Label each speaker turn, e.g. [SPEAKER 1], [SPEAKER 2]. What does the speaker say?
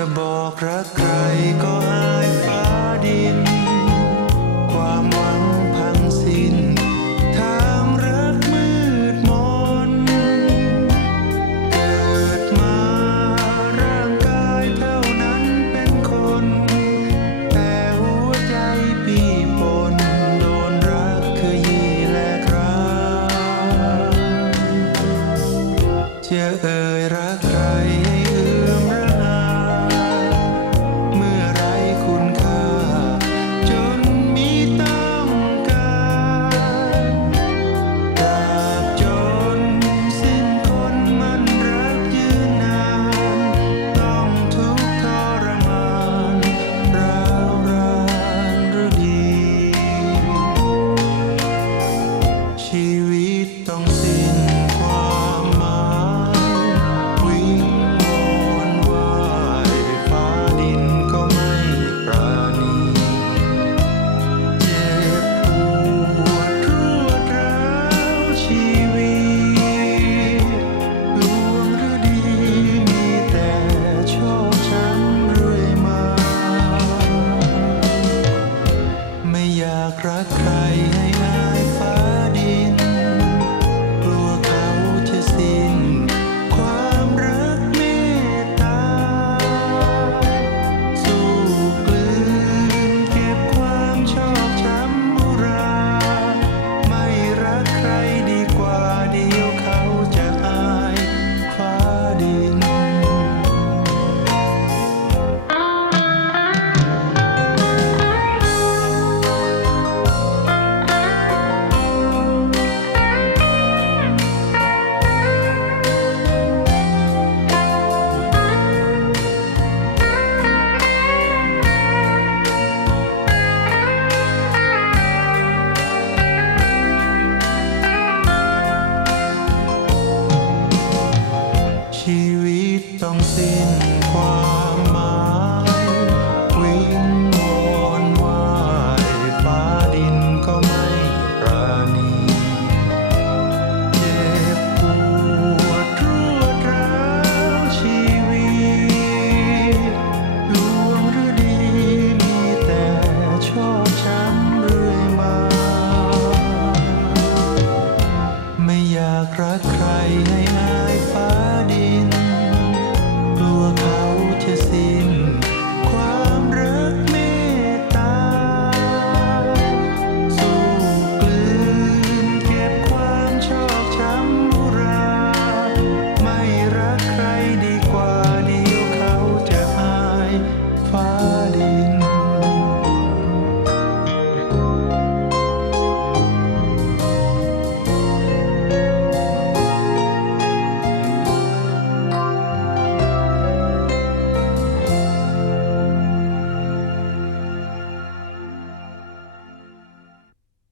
[SPEAKER 1] จะบอกรักใครก็อายฟ้าดิน ความ ชีวิตต้องสิ้นความหมายวิงวอนว่ายฟ้าดินก็ไม่ประนีเจ็บปวดรวดร้าชีวิตลวงหรือดีมีแต่ชอบช้ำเรื่อยมา ไม่อยากรักใครให้ จะสิ้นความรักเมตตา สู้กลืนเก็บความชอบช้ำบุรา ไม่รักใครดีกว่าเดียวเขาจะอายฟ้า